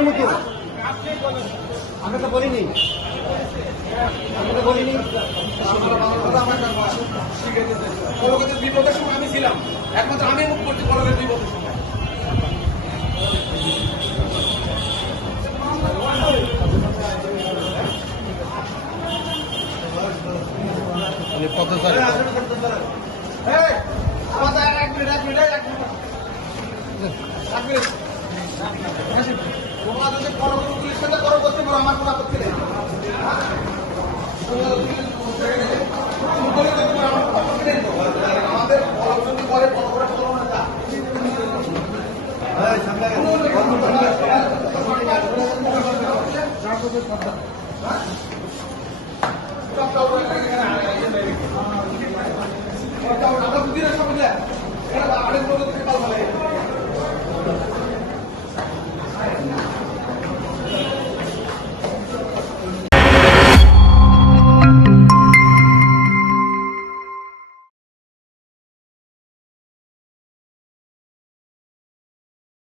বলার মতো আমি তো বলিনি, বিপদের সময় আমি ছিলাম, একমাত্র আমি মুখ করছি কলমের বিপদের সময়। তোমরা যদি পুলিশের সাথে করো করতে পারো, আমার কোনো আপত্তি নেই। আমাদের